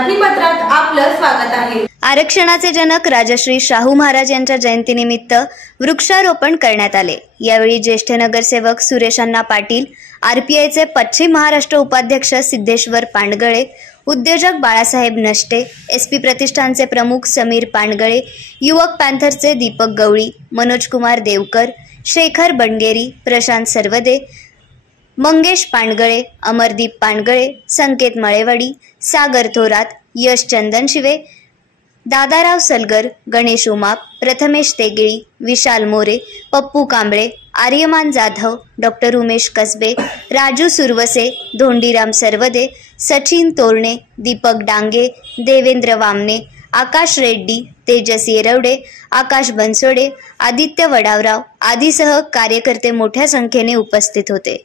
बातमीपत्रात आपलं स्वागत आहे। आरक्षणाचे जनक राजश्री शाहू महाराज यांच्या जयंतीनिमित्त वृक्षारोपण करण्यात आले। यावेळी ज्येष्ठ नगरसेवक सुरेश अण्णा पाटील, आरपीआयचे पश्चिम महाराष्ट्र उपाध्यक्ष सिद्धेश्वर पांडगळे, उद्योजक बाळासाहेब नष्टे, एसपी प्रतिष्ठानचे प्रमुख समीर पांडगळे, युवक पॅन्थरचे दीपक गवळी, मनोज कुमार देवकर, शेखर बनगेरी, प्रशांत सरवदे, मंगेश पांडगळे, अमरदीप पांडगळे, संकेत मळेवाडी, सागर थोरात, यश चंदनशिवे, दादाराव सलगर, गणेश उमाप, प्रथमेश तेगिळी, विशाल मोरे, पप्पू कांबळे, आर्यमान जाधव, डॉक्टर उमेश कसबे, राजू सुरवसे, धोंडीराम सरवदे, सचिन तोरणे, दीपक डांगे, देवेंद्र वामने, आकाश रेड्डी, तेजस येरवडे, आकाश बनसोडे, आदित्य वडावराव आदीसह कार्यकर्ते मोठ्या संख्येने उपस्थित होते।